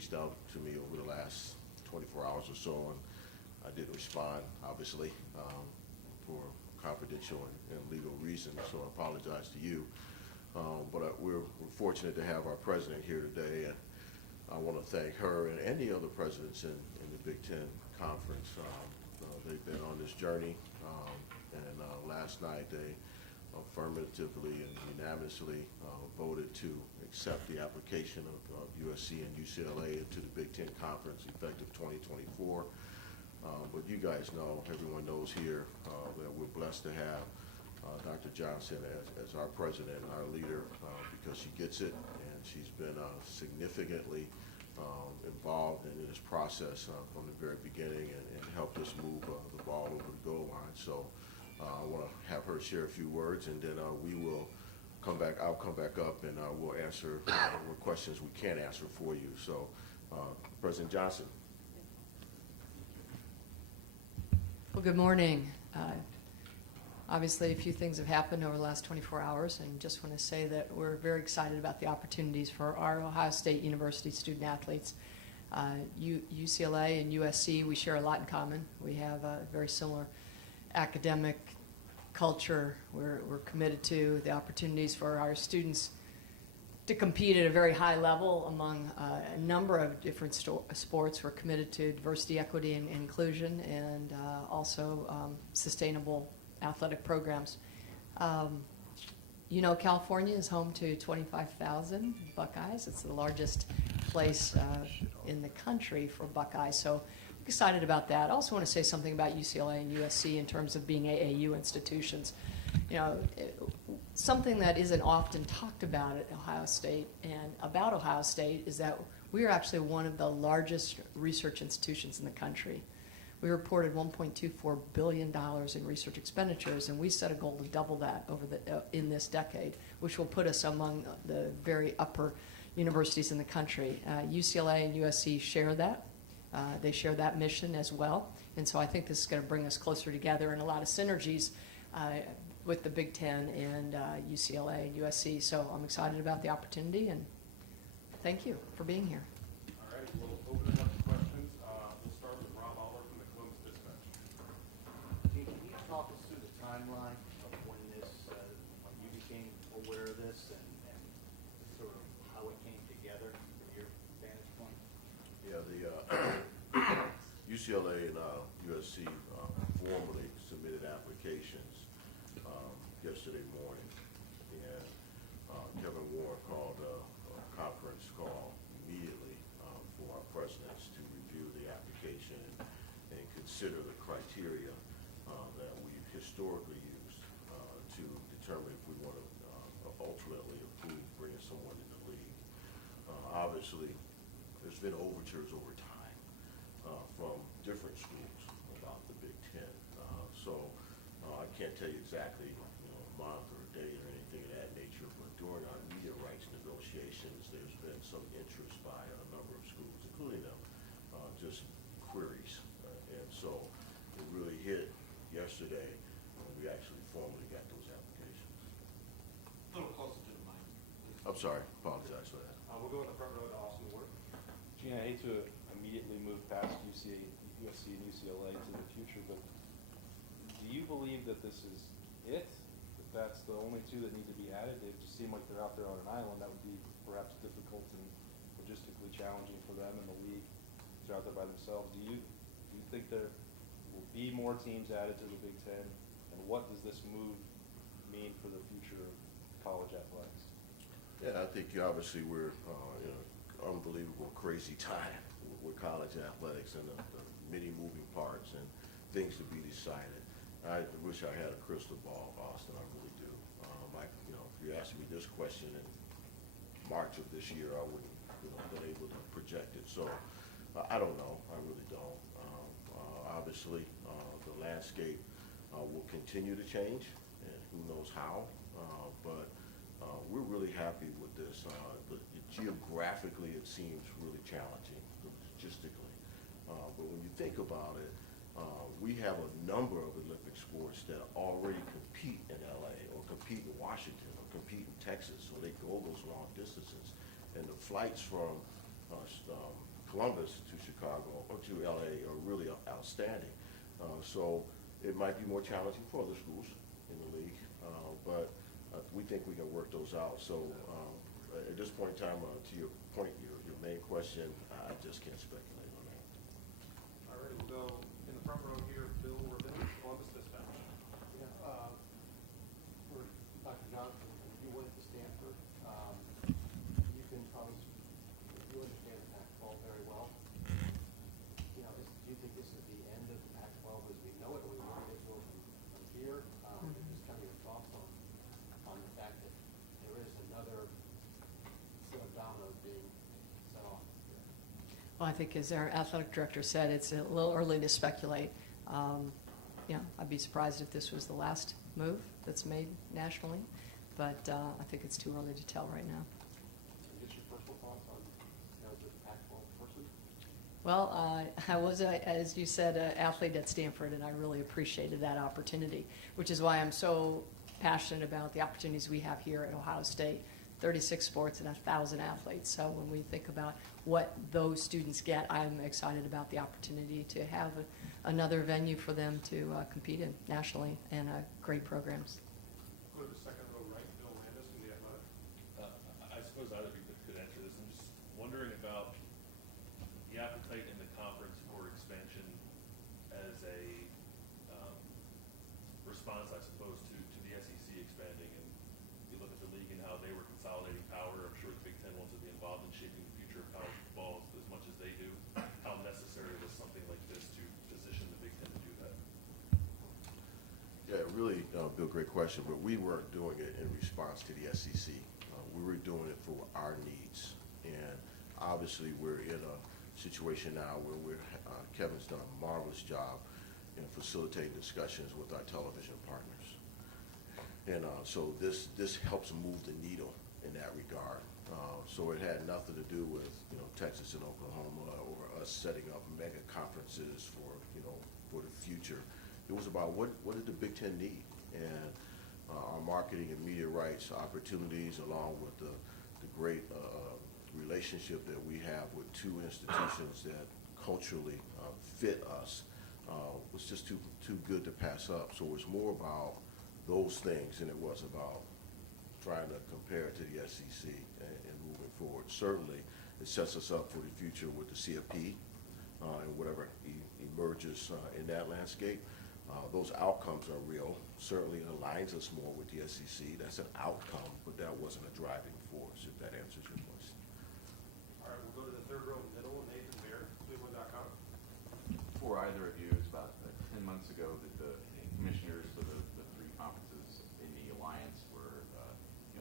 reached out to me over the last 24 hours or so, and I didn't respond, obviously, for confidential and legal reasons, so I apologize to you. But we're fortunate to have our president here today, and I want to thank her and any other presidents in the Big Ten Conference. They've been on this journey, and last night they affirmatively and unanimously voted to accept the application of USC and UCLA into the Big Ten Conference effective 2024. But you guys know, everyone knows here, that we're blessed to have Dr. Johnson as our president and our leader, because she gets it, and she's been significantly involved in this process from the very beginning, and helped us move the ball over the goal line. So I want to have her share a few words, and then we will come back. I'll come back up, and we'll answer what questions we can answer for you. So, President Johnson. Well, good morning. Obviously, a few things have happened over the last 24 hours, and just want to say that we're very excited about the opportunities for our Ohio State University student athletes. UCLA and USC, we share a lot in common. We have a very similar academic culture. We're committed to the opportunities for our students to compete at a very high level among a number of different sports. We're committed to diversity, equity, and inclusion, and also sustainable athletic programs. You know, California is home to 25,000 Buckeyes. It's the largest place in the country for Buckeyes, so I'm excited about that. I also want to say something about UCLA and USC in terms of being AAU institutions. You know, something that isn't often talked about at Ohio State and about Ohio State is that we are actually one of the largest research institutions in the country. We reported $1.24 billion in research expenditures, and we set a goal to double that over in this decade, which will put us among the very upper universities in the country. UCLA and USC share that. They share that mission as well, and so I think this is going to bring us closer together and a lot of synergies with the Big Ten and UCLA and USC. So I'm excited about the opportunity, and thank you for being here. All right, we'll open it up to questions. We'll start with Rob Aller from the Columbus Dispatch. Can you talk us through the timeline of when when you became aware of this, and sort of how it came together from your vantage point? Yeah, the UCLA and USC formally submitted applications yesterday morning, and Kevin Warren called a conference call immediately for our presidents to review the application and consider the criteria that we've historically used to determine if we want to ultimately approve bringing someone in the league. Obviously, there's been overtures over time from different schools about the Big Ten. So I can't tell you exactly a month or a date or anything of that nature, but during our media rights negotiations, there's been some interest by a number of schools, including them, just queries. And so it really hit yesterday when we actually formally got those applications. A little closer to the mic. I'm sorry, apologize for that. We'll go in the front row to Austin Ward. Gina, I hate to immediately move past USC and UCLA to the future, but do you believe that this is it? That that's the only two that need to be added? They just seem like they're out there on an island. That would be perhaps difficult and logistically challenging for them and the league. They're out there by themselves. Do you think there will be more teams added to the Big Ten? And what does this move mean for the future of college athletics? Yeah, I think obviously we're in an unbelievable, crazy time with college athletics and the many moving parts and things to be decided. I wish I had a crystal ball, Austin. I really do. If you asked me this question in March of this year, I wouldn't been able to project it. So I don't know. I really don't. Obviously, the landscape will continue to change, and who knows how. But we're really happy with this. But geographically, it seems really challenging, logistically. But when you think about it, we have a number of Olympic sports that already compete in LA or compete in Washington or compete in Texas, so they go those long distances. And the flights from Columbus to Chicago or to LA are really outstanding. So it might be more challenging for other schools in the league, but we think we can work those out. So at this point in time, to your point, your main question, I just can't speculate on that. All right, we'll go in the front row here, Bill Rabin, Columbus Dispatch. Yeah, for Dr. Johnson, you went to Stanford. You can probably, you understand the Pac-12 very well. You know, do you think this is the end of the Pac-12 as we know it, or we want to get more from here? Just kind of your thoughts on the fact that there is another set of dominoes being set off here. Well, I think as our athletic director said, it's a little early to speculate. I'd be surprised if this was the last move that's made nationally, but I think it's too early to tell right now. Just your personal thoughts on, as a Pac-12 person? Well, I was, as you said, an athlete at Stanford, and I really appreciated that opportunity, which is why I'm so passionate about the opportunities we have here at Ohio State. 36 sports and 1,000 athletes. So when we think about what those students get, I'm excited about the opportunity to have another venue for them to compete in nationally and great programs. Go to the second row right, Bill Landis from The Athletic. I suppose either of you could answer this. I'm just wondering about the appetite in the conference for expansion as a response, I suppose, to the SEC expanding. And you look at the league and how they were consolidating power. I'm sure the Big Ten wants to be involved in shaping the future of college football as much as they do. How necessary was something like this to position the Big Ten to do that? Yeah, really, Bill, great question, but we weren't doing it in response to the SEC. We were doing it for our needs, and obviously we're in a situation now where Kevin's done a marvelous job in facilitating discussions with our television partners. And so this helps move the needle in that regard. So it had nothing to do with Texas and Oklahoma or us setting up mega conferences for the future. It was about what did the Big Ten need, and our marketing and media rights opportunities, along with the great relationship that we have with two institutions that culturally fit us, was just too good to pass up. So it was more about those things than it was about trying to compare it to the SEC and moving forward. Certainly, it sets us up for the future with the CFP and whatever emerges in that landscape. Those outcomes are real. Certainly, it aligns us more with the SEC. That's an outcome, but that wasn't a driving force, if that answers your question. All right, we'll go to the third row middle, Nathan Baird, Cleveland.com. For either of you, it was about 10 months ago that the commissioners for the three conferences in the alliance were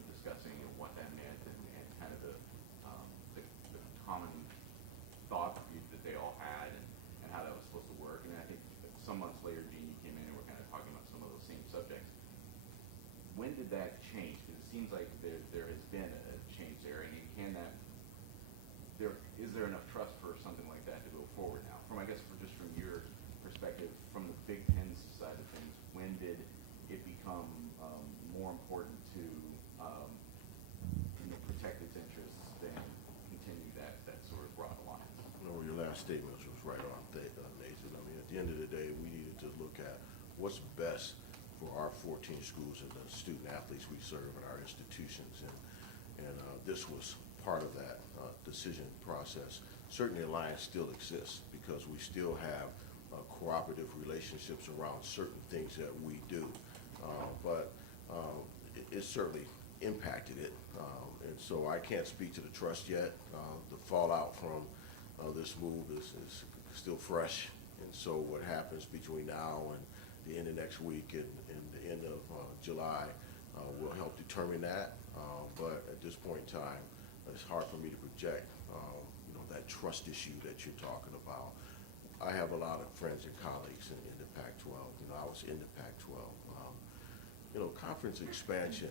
discussing what that meant and kind of the common thought that they all had and how that was supposed to work. And I think some months later, Gene, you came in and we're kind of talking about some of those same subjects. When did that change? Because it seems like there has been a change there, and can that is there enough trust for something like that to go forward now? From your perspective, from the Big Ten side of things, when did it become more important to protect its interests than continue that sort of broad alliance? Your last statement was right on, Nathan. I mean, at the end of the day, we needed to look at what's best for our 14 schools and the student athletes we serve in our institutions, and this was part of that decision process. Certainly, Alliance still exists because we still have cooperative relationships around certain things that we do, but it certainly impacted it, and so I can't speak to the trust yet. The fallout from this move is still fresh, and so what happens between now and the end of next week and the end of July will help determine that, but at this point in time, it's hard for me to project that trust issue that you're talking about. I have a lot of friends and colleagues in the Pac-12. I was in the Pac-12. Conference expansion,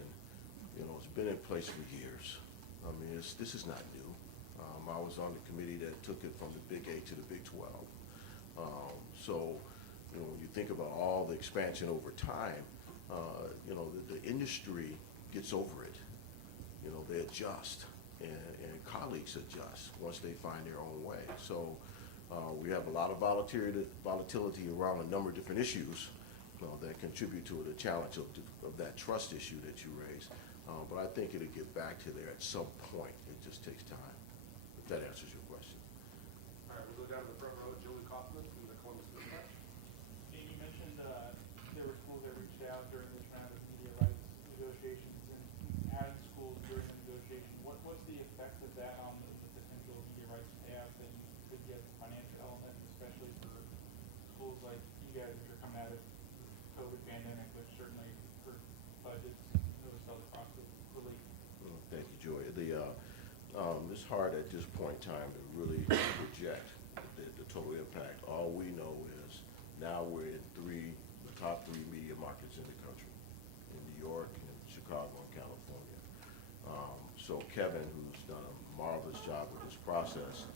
it's been in place for years. I mean, this is not new. I was on the committee that took it from the Big 8 to the Big 12. So, when you think about all the expansion over time, the industry gets over it. They adjust. and colleagues adjust once they find their own way. So we have a lot of volatility around a number of different issues that contribute to the challenge of that trust issue that you raised. But I think it'll get back to there at some point. It just takes time. If that answers your question. All right, we'll go down to the front row, Julie Kaufman from the Columbus Dispatch. You mentioned there were schools that reached out during this round of media rights negotiations and adding schools during the negotiation. What's the effect of that on the potential media rights payout that you could get the financial element, especially for schools like you guys, which are coming out of COVID pandemic, which certainly hurt budgets, noticed all across the league? Thank you, Joy. It's hard at this point in time to really project the total impact. All we know is now we're in the top three media markets in the country, in New York, and Chicago, and California. So Kevin, who's done a marvelous job with this process,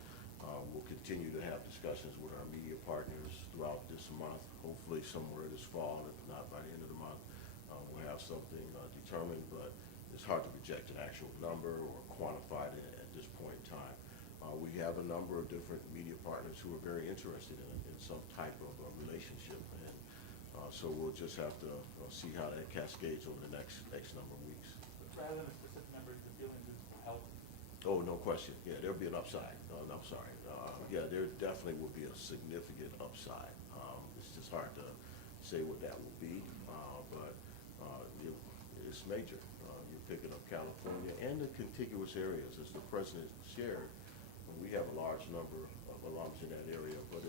will continue to have discussions with our media partners throughout this month, hopefully somewhere this fall, if not by the end of the month. We'll have something determined, but it's hard to project an actual number or quantify it at this point in time. We have a number of different media partners who are very interested in some type of relationship, and so we'll just have to see how that cascades over the next number of weeks. Rather than a specific number, the feelings is help. Oh, no question. Yeah, there'll be an upside. No, I'm sorry. Yeah, there definitely will be a significant upside. It's just hard to say what that will be, but it's major. You're picking up California and the contiguous areas, as the president shared. We have a large number of alums in that area, but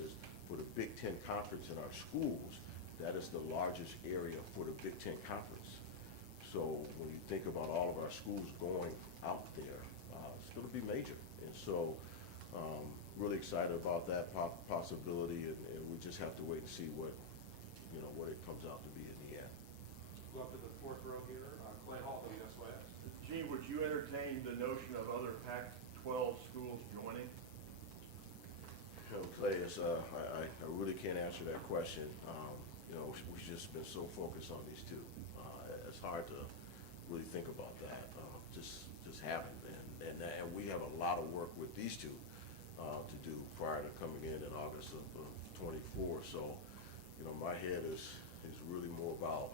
for the Big Ten Conference in our schools, that is the largest area for the Big Ten Conference. So when you think about all of our schools going out there, it's going to be major. And so really excited about that possibility, and we just have to wait and see what it comes out to be in the end. Go up to the fourth row here, Clay Hall, WSYS. Gene, would you entertain the notion of other Pac-12 schools joining? Clay, I really can't answer that question. We've just been so focused on these two. It's hard to really think about that. Just haven't, and we have a lot of work with these two to do prior to coming in August of 24. So, my head is really more about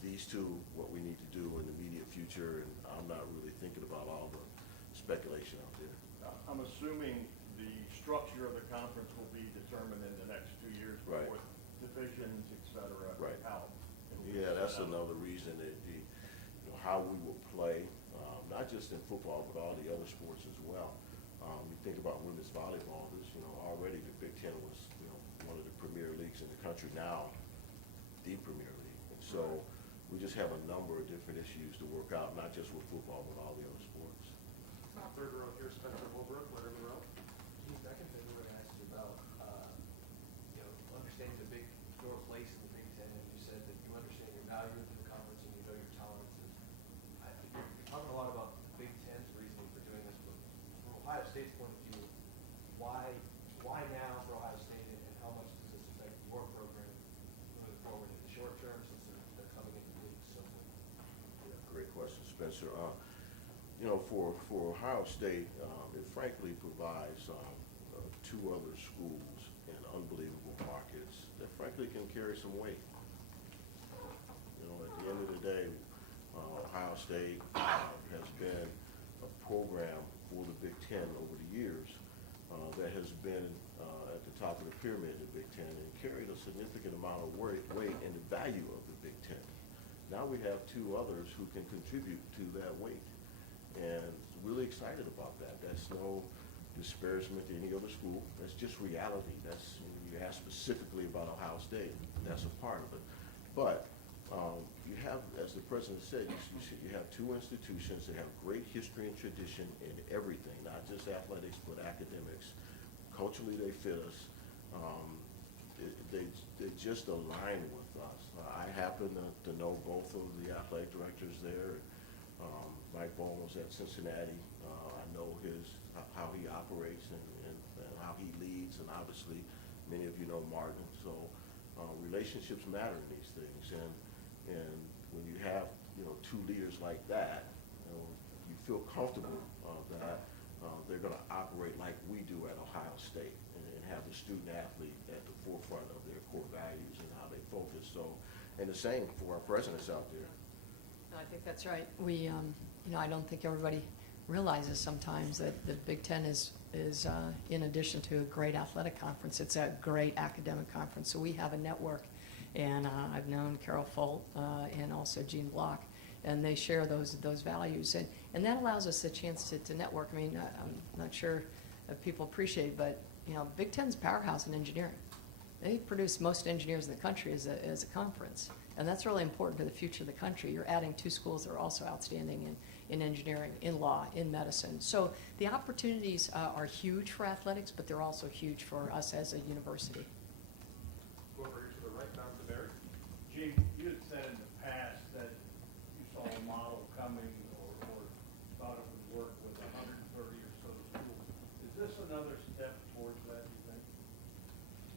these two, what we need to do in the immediate future, and I'm not really thinking about all the speculation out there. I'm assuming the structure of the conference will be determined in the next 2 years Right. before divisions, et cetera. Right. How it'll be Yeah, that's set up. another reason that how we will play, not just in football, but all the other sports as well. You think about women's volleyball, already the Big Ten was, one of the premier leagues in the country, now the premier league. And so we just have a number of different issues to work out, not just with football, but all the other sports. Third row here, Spencer Holbrook, Letterman Row. Geez, I can think of what I asked you about, understanding the your place in the Big Ten, and you said that you understand your value of the conference and you know your tolerances. You're talking a lot about the Big Ten's reasoning for doing this, but from Ohio State's point of view, why now for Ohio State, and how much does this affect your program moving forward in the short term, since they're coming into the league so soon? Yeah, great question, Spencer. For Ohio State, it frankly provides two other schools in unbelievable markets that frankly can carry some weight. At the end of the day, Ohio State has been a program for the Big Ten over the years that has been at the top of the pyramid in the Big Ten and carried a significant amount of weight in the value of the Big Ten. Now we have two others who can contribute to that weight, and really excited about that. That's no disparagement to any other school. That's just reality. That's, you asked specifically about Ohio State. That's a part of it. But you have, as the president said, you have two institutions that have great history and tradition in everything, not just athletics, but academics. Culturally, they fit us. They just align with us. I happen to know both of the athletic directors there. Mike Bowen was at Cincinnati. I know how he operates and how he leads, and obviously many of you know Martin. So relationships matter in these things, and when you have two leaders like that, you feel comfortable that they're going to operate like we do at Ohio State and have the student athlete at the forefront of their core values and how they focus. So, and the same for our presidents out there. No, I think that's right. We, I don't think everybody realizes sometimes that the Big Ten is in addition to a great athletic conference, it's a great academic conference. So we have a network, and I've known Carol Folt and also Gene Block, and they share those values, and that allows us a chance to network. I mean, I'm not sure if people appreciate, but Big Ten's powerhouse in engineering. They produce most engineers in the country as a conference, and that's really important to the future of the country. You're adding two schools that are also outstanding in engineering, in law, in medicine. So the opportunities are huge for athletics, but they're also huge for us as a university. Go over here to the right, down to Barry. Gene, you had said in the past that you saw a model coming or thought it would work with 130 or so schools. Is this another step towards that, you think?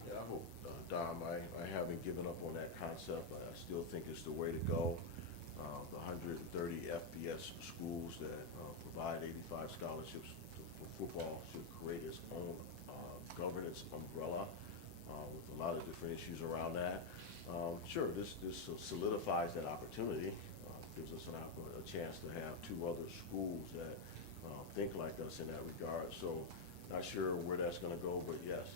Yeah, I hope, Dom, I haven't given up on that concept. I still think it's the way to go. The 130 FBS schools that provide 85 scholarships for football should create its own governance umbrella with a lot of different issues around that. Sure, this solidifies that opportunity, gives us a chance to have two other schools that think like us in that regard. So not sure where that's going to go, but yes,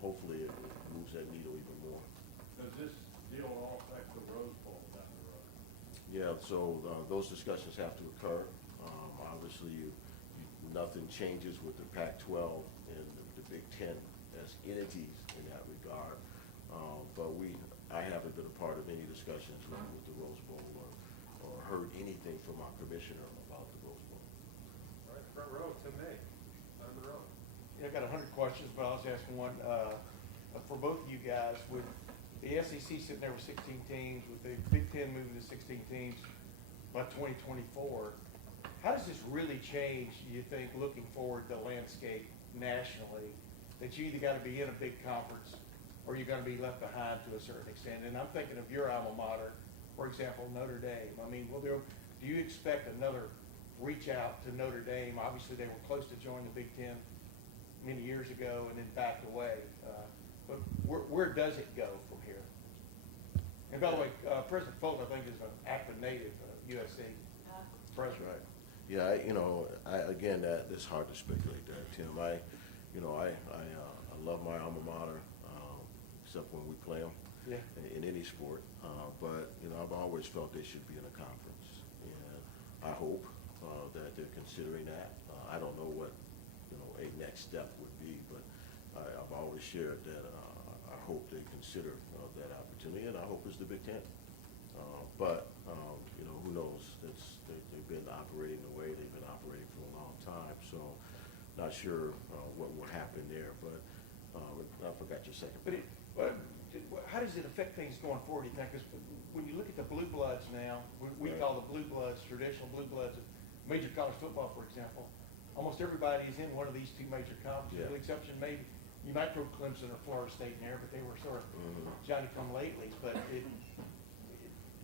hopefully it moves that needle even more. Does this deal at all affect the Rose Bowl down the road? Yeah, so those discussions have to occur. Obviously, nothing changes with the Pac-12 and the Big Ten as entities in that regard. But I haven't been a part of any discussions with the Rose Bowl or heard anything from our commissioner about the Rose Bowl. All right, front row, Tim May, down the row. Yeah, I got 100 questions, but I was asking one for both of you guys. With the SEC sitting there with 16 teams, with the Big Ten moving to 16 teams by 2024, how does this really change, you think, looking forward, the landscape nationally, that you either got to be in a big conference or you're going to be left behind to a certain extent? And I'm thinking of your alma mater, for example, Notre Dame. I mean, do you expect another reach out to Notre Dame? Obviously, they were close to joining the Big Ten many years ago and then backed away. But where does it go from here? And by the way, President Folt, I think, is an Akron native, USC president. Right. Yeah, again, it's hard to speculate that, Tim. I love my alma mater, except when we play them in any sport. But I've always felt they should be in a conference, and I hope that they're considering that. I don't know what a next step would be, but I've always shared that I hope they consider that opportunity, and I hope it's the Big Ten. But who knows? They've been operating the way they've been operating for a long time, so not sure what will happen there. But I forgot your second. But how does it affect things going forward, do you think? Because when you look at the blue bloods now, we Right. call the blue bloods, traditional blue bloods of major college football, for example, almost everybody is in one of these two major conferences, with the exception maybe, you might throw Clemson or Florida State in there, but they were sort of Johnny-come-latelys. But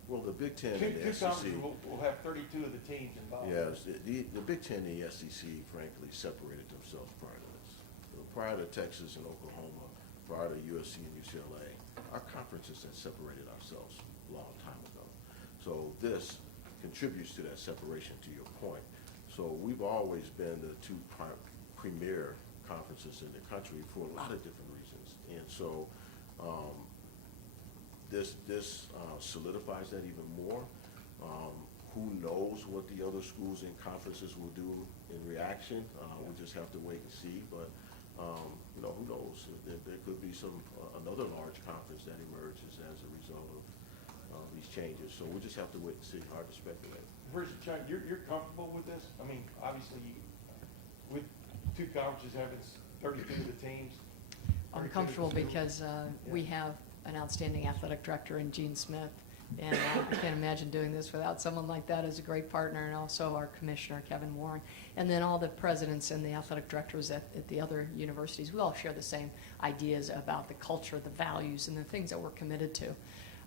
Well, the Big Ten two and the SEC. conferences will have 32 of the teams involved. Yes, the Big Ten and the SEC, frankly, separated themselves prior to this. Prior to Texas and Oklahoma, prior to USC and UCLA, our conferences had separated ourselves a long time ago. So this contributes to that separation, to your point. So we've always been the two premier conferences in the country for a lot of different reasons. And so this solidifies that even more. Who knows what the other schools and conferences will do in reaction? We'll just have to wait and see. But who knows? There could be another large conference that emerges as a result of these changes. So we'll just have to wait and see. Hard to speculate. President Chung, you're comfortable with this? I mean, obviously, with two conferences having 32 of the teams. I'm 32 comfortable of the schools. because we have an outstanding athletic director in Gene Smith, and I can't imagine doing this without someone like that as a great partner, and also our commissioner, Kevin Warren, and then all the presidents and the athletic directors at the other universities. We all share the same ideas about the culture, the values, and the things that we're committed to.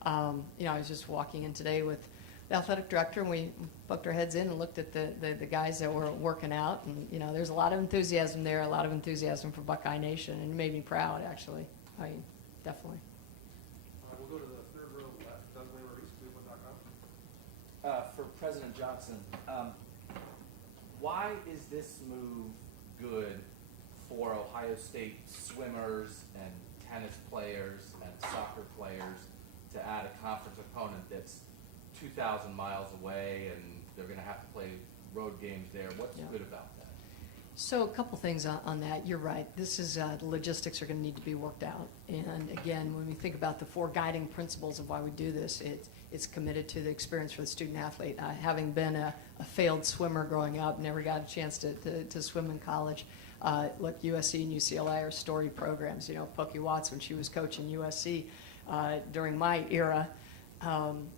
I was just walking in today with the athletic director, and we poked our heads in and looked at the guys that were working out, and, you know, there's a lot of enthusiasm there, a lot of enthusiasm for Buckeye Nation, and it made me proud, actually. I mean, definitely. We'll go to the third row left, Doug Lavery, Cleveland.com. For President Johnson, why is this move good for Ohio State swimmers and tennis players and soccer players to add a conference opponent that's 2,000 miles away and they're going to have to play road games there? What's Yeah. good about that? So a couple things on that. You're right. This is, the logistics are going to need to be worked out. And again, when we think about the four guiding principles of why we do this, it's committed to the experience for the student athlete. Having been a failed swimmer growing up, never got a chance to swim in college. Look, USC and UCLA are storied programs. You know, Pokey Watts, when she was coaching USC during my era,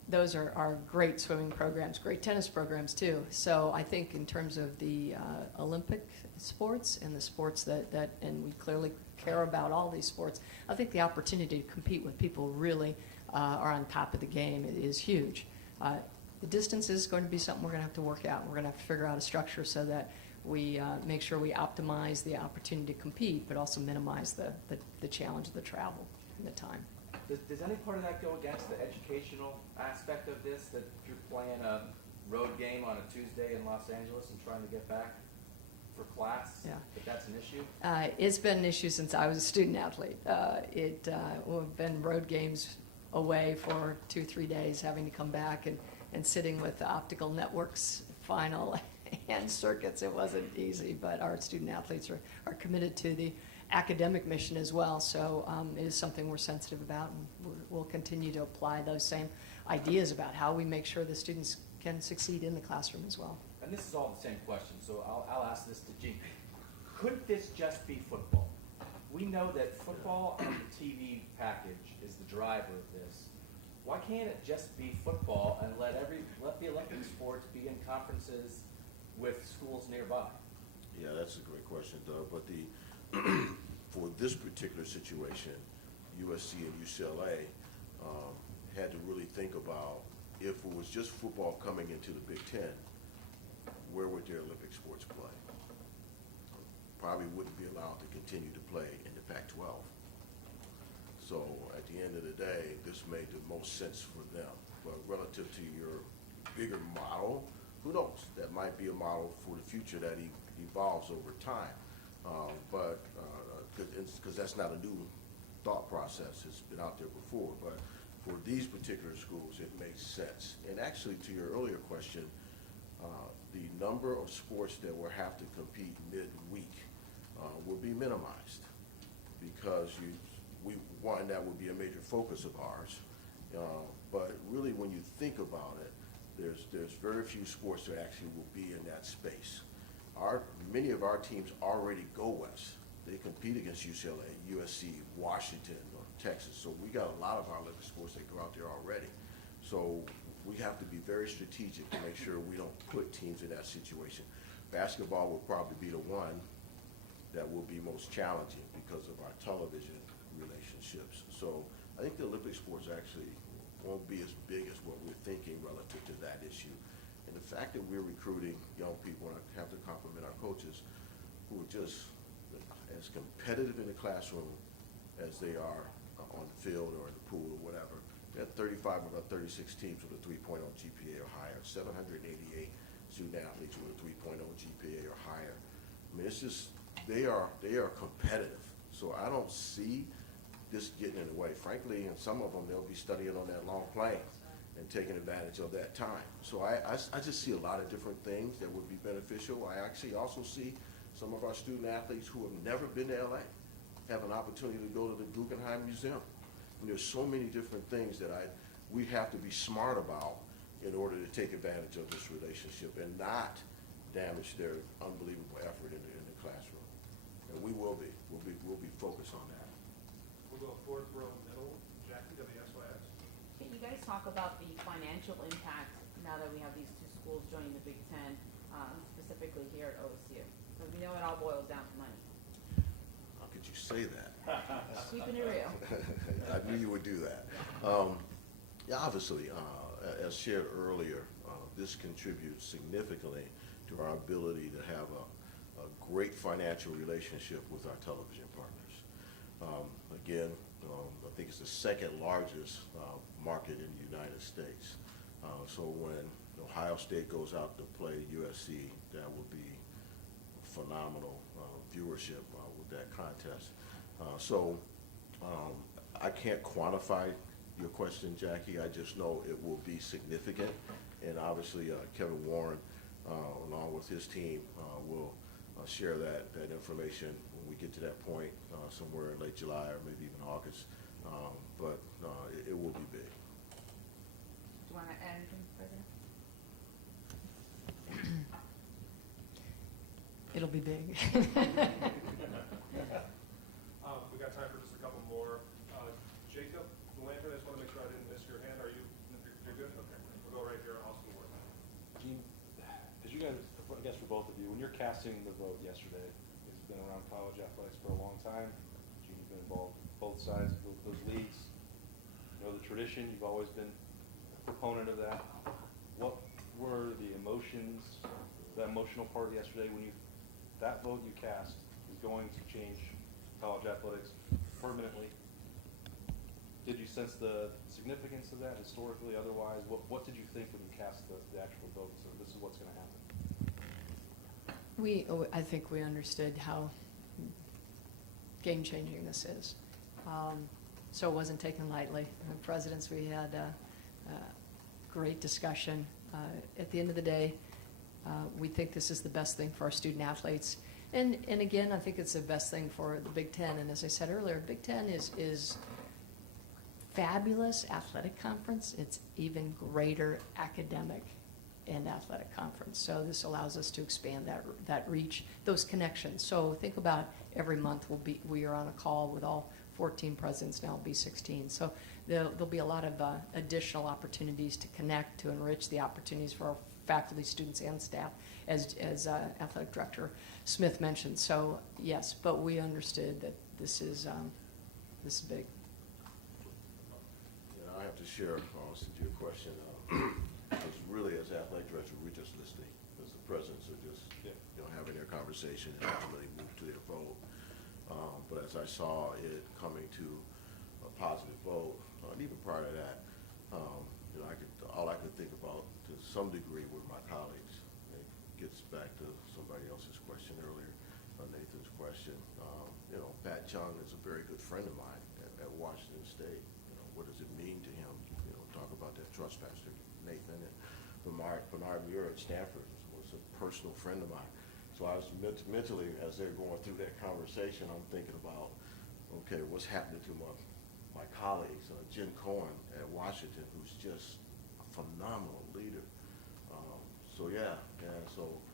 those are great swimming programs, great tennis programs too. So I think in terms of the Olympic sports and the sports that and we clearly care about all these sports, I think the opportunity to compete with people who really are on top of the game is huge. The distance is going to be something we're going to have to work out. We're going to have to figure out a structure so that we make sure we optimize the opportunity to compete, but also minimize the challenge of the travel and the time. Does any part of that go against the educational aspect of this, that you're playing a road game on a Tuesday in Los Angeles and trying to get back for class? Yeah. That that's an issue? It's been an issue since I was a student athlete. We've been road games away for 2-3 days, having to come back and sitting with the optical networks final and circuits. It wasn't easy, but our student athletes are committed to the academic mission as well, so it is something we're sensitive about, and we'll continue to apply those same ideas about how we make sure the students can succeed in the classroom as well. And this is all the same question, so I'll ask this to Gene. Could this just be football? We know that football and the TV package is the driver of this. Why can't it just be football and let the Olympic sports be in conferences with schools nearby? Yeah, that's a great question, Doug, but for this particular situation, USC and UCLA had to really think about, if it was just football coming into the Big Ten, where would their Olympic sports play? Probably wouldn't be allowed to continue to play in the Pac-12. So at the end of the day, this made the most sense for them. But relative to your bigger model, who knows? That might be a model for the future that evolves over time. Because that's not a new thought process. It's been out there before. But for these particular schools, it makes sense. And actually, to your earlier question, the number of sports that will have to compete midweek will be minimized, because that would be a major focus of ours. But really, when you think about it, there's very few sports that actually will be in that space. Many of our teams already go west. They compete against UCLA, USC, Washington, or Texas. So we got a lot of our Olympic sports that go out there already. So we have to be very strategic to make sure we don't put teams in that situation. Basketball will probably be the one that will be most challenging because of our television relationships. So I think the Olympic sports actually won't be as big as what we're thinking relative to that issue. And the fact that we're recruiting young people, and I have to compliment our coaches, who are just as competitive in the classroom as they are on the field or in the pool or whatever. We had 35 of our 36 teams with a 3.0 GPA or higher, 788 student athletes with a 3.0 GPA or higher. I mean, it's just, they are competitive. So I don't see this getting in the way. Frankly, and some of them, they'll be studying on that long plane and taking advantage of that time. So I just see a lot of different things that would be beneficial. I actually also see some of our student athletes who have never been to LA have an opportunity to go to the Guggenheim Museum. And there's so many different things that we have to be smart about in order to take advantage of this relationship and not damage their unbelievable effort in the classroom. And we will be. We'll be focused on that. We'll go fourth row middle, Jackie, WSYS. Can you guys talk about the financial impact now that we have these two schools joining the Big Ten, specifically here at OSU? Because we know it all boils down to money. How could you say that? Keeping it real. I knew you would do that. Yeah, obviously, as shared earlier, this contributes significantly to our ability to have a great financial relationship with our television partners. Again, I think it's the second largest market in the United States. So when Ohio State goes out to play USC, that will be phenomenal viewership with that contest. I can't quantify your question, Jackie. I just know it will be significant, and obviously Kevin Warren, along with his team, will share that information when we get to that point somewhere in late July or maybe even August. But it will be big. Do you want to add anything, President? It'll be big. We got time for just a couple more. Jacob Lantern, I just want to make sure I didn't miss your hand. You're good? Okay. We'll go right here. Austin Ward. Gene, as you guys, I guess for both of you, when you're casting the vote yesterday, it's been around college athletics for a long time. Gene, you've been involved with both sides of those leagues. You know the tradition. You've always been a proponent of that. What were the emotions, the emotional part of yesterday when that vote you cast is going to change college athletics permanently? Did you sense the significance of that historically, otherwise? What did you think when you cast the actual vote? So this is what's going to happen. I think we understood how game-changing this is. So it wasn't taken lightly. Presidents, we had a great discussion. At the end of the day, we think this is the best thing for our student athletes. And again, I think it's the best thing for the Big Ten. And as I said earlier, Big Ten is fabulous athletic conference. It's even greater academic and athletic conference. So this allows us to expand that reach, those connections. So think about every month we are on a call with all 14 presidents, now it'll be 16. So there'll be a lot of additional opportunities to connect, to enrich the opportunities for our faculty, students, and staff, as Athletic Director Smith mentioned. So yes, but we understood that this is big. I have to share, to your question, because really as athletic director, we're just listening, because the presidents are just having their conversation and not really move to their vote. But as I saw it coming to a positive vote, and even prior to that, all I could think about to some degree were my colleagues. It gets back to somebody else's question earlier, Nathan's question. Pat Chung is a very good friend of mine at Washington State. What does it mean to him? Talk about that trust factor, Nathan. And Bernard Muir at Stanford was a personal friend of mine. So I was mentally, as they're going through that conversation, I'm thinking about, okay, what's happening to my colleagues, Jim Cohen at Washington, who's just a phenomenal leader. So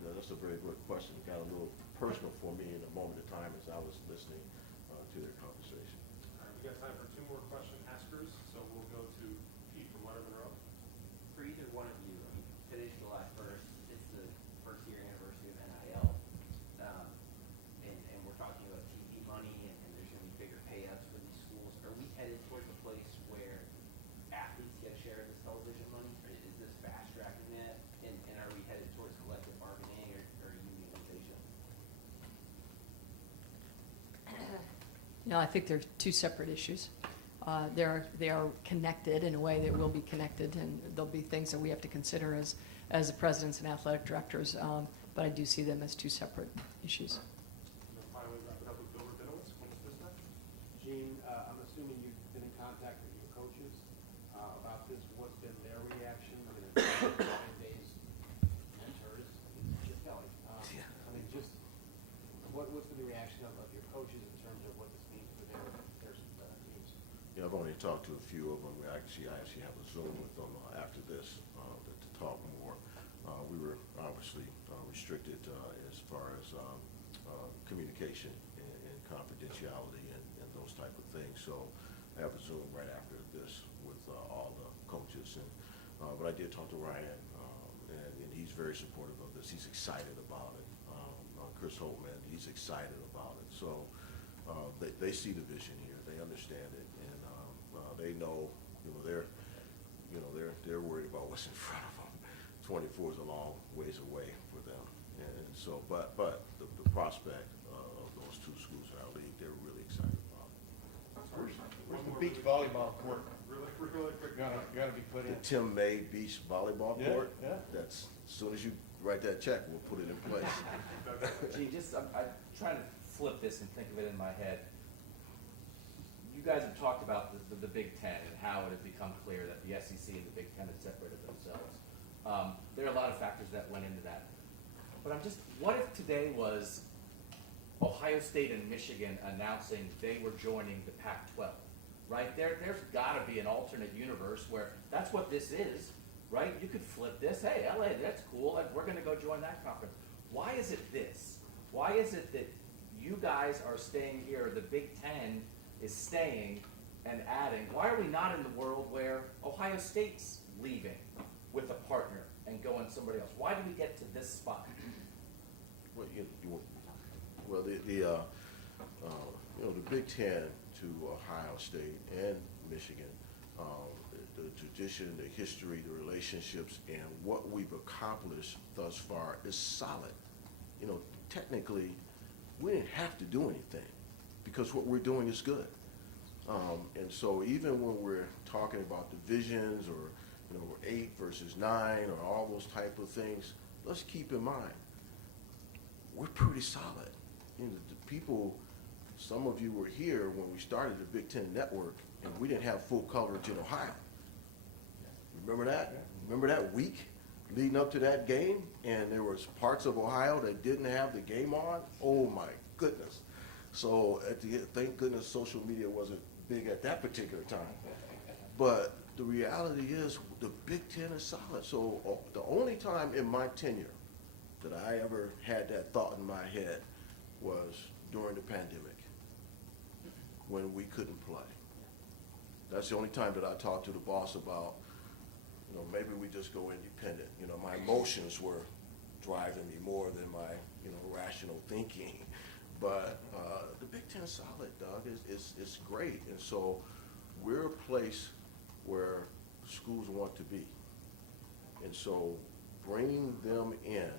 that's a very good question. It got a little personal for me in a moment of time as I was listening to their conversation. All right, we got time for two more question askers, so we'll go to Pete from Letterman Row. For either one of you, today's July 1st, it's the first year anniversary of NIL, and we're talking about TV money, and there's going to be bigger payouts for these schools. Are we headed towards a place where athletes get a share of this television money? Or is this fast-tracking that? And are we headed towards collective bargaining or unionization? No, I think they're two separate issues. They are connected in a way that will be connected, and there'll be things that we have to consider as the presidents and athletic directors. But I do see them as two separate issues. And then finally, wrap it up with Bill Rabinowitz. What's this time? Gene, I'm assuming you've been in contact with your coaches about this. What's been their reaction? I mean, it's 9 days mentors. Chip Kelly. I mean, just what's been the reaction of your coaches in terms of what this means for their teams? I've only talked to a few of them. I actually have a Zoom with them after this to talk more. We were obviously restricted as far as communication and confidentiality and those type of things. So I have a Zoom right after this with all the coaches. But I did talk to Ryan, and he's very supportive of this. He's excited about it. Chris Holtman, he's excited about it. So they see the vision here. They understand it, and they know, you know, they're worried about what's in front of them. 24 is a long ways away for them. And so, but the prospect of those two schools in our league, they're really excited about it. Where's the beach volleyball court Really quick. gonna be put in? The Tim May Beach Volleyball Yeah, Court, yeah. that's, as soon as you write that check, we'll put it in place. Gee, I'm trying to flip this and think of it in my head. You guys have talked about the Big Ten and how it has become clear that the SEC and the Big Ten have separated themselves. There are a lot of factors that went into that. But what if today was Ohio State and Michigan announcing they were joining the Pac-12? Right? There's gotta be an alternate universe where that's what this is, right? You could flip this, hey, LA, that's cool, and we're gonna go join that conference. Why is it this? Why is it that you guys are staying here, the Big Ten is staying and adding? Why are we not in the world where Ohio State's leaving with a partner and going somebody else? Why do we get to this spot? Well, well, you know, the Big Ten to Ohio State and Michigan, the tradition, the history, the relationships, and what we've accomplished thus far is solid. You know, technically, we didn't have to do anything because what we're doing is good. And so even when we're talking about divisions or, you know, 8 versus 9 or all those type of things, let's keep in mind, we're pretty solid. You know, the people, some of you were here when we started the Big Ten Network, and we didn't have full coverage in Ohio. Remember that? Remember that week leading up to that game, and there was parts of Ohio that didn't have the game on? Oh my goodness. So thank goodness social media wasn't big at that particular time. But the reality is the Big Ten is solid. So the only time in my tenure that I ever had that thought in my head was during the pandemic, when we couldn't play. That's the only time that I talked to the boss about, you know, maybe we just go independent. You know, my emotions were driving me more than my, you know, rational thinking. But the Big Ten solid, Doug, is great. And so we're a place where schools want to be. And so bringing them in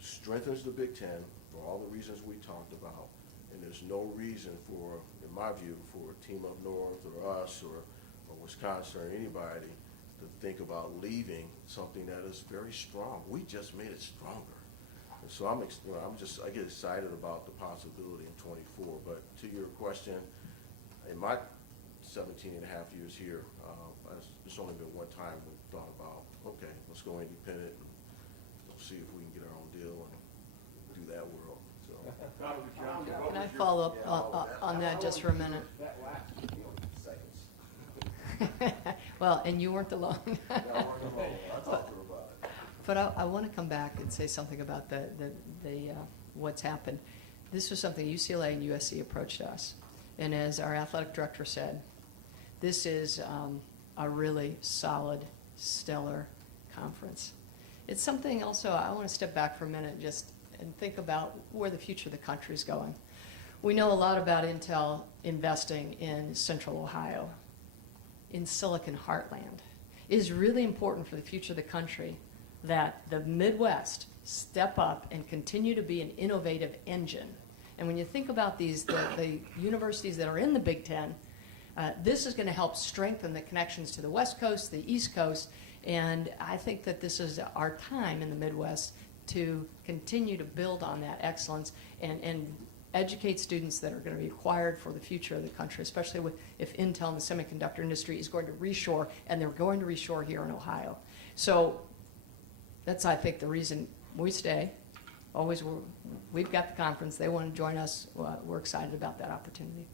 strengthens the Big Ten for all the reasons we talked about. And there's no reason for, in my view, for Team Up North or us or Wisconsin or anybody to think about leaving something that is very strong. We just made it stronger. And so I get excited about the possibility in 24. But to your question, in my 17 and a half years here, it's only been one time we thought about, okay, let's go independent and we'll see if we can get our own deal and do that world. So. Can I follow up on that just for a minute? That last seconds. Well, and you weren't alone. I talked to her about it. But I want to come back and say something about the what's happened. This was something UCLA and USC approached us. And as our athletic director said, this is a really solid, stellar conference. It's something also, I want to step back for a minute and think about where the future of the country is going. We know a lot about Intel investing in Central Ohio, in Silicon Heartland. It is really important for the future of the country that the Midwest step up and continue to be an innovative engine. And when you think about the universities that are in the Big Ten, this is going to help strengthen the connections to the West Coast, the East Coast, and I think that this is our time in the Midwest to continue to build on that excellence and educate students that are going to be required for the future of the country, especially if Intel and the semiconductor industry is going to reshore, and they're going to reshore here in Ohio. So that's, I think, the reason we stay. Always, we've got the conference. They want to join us. We're excited about that opportunity.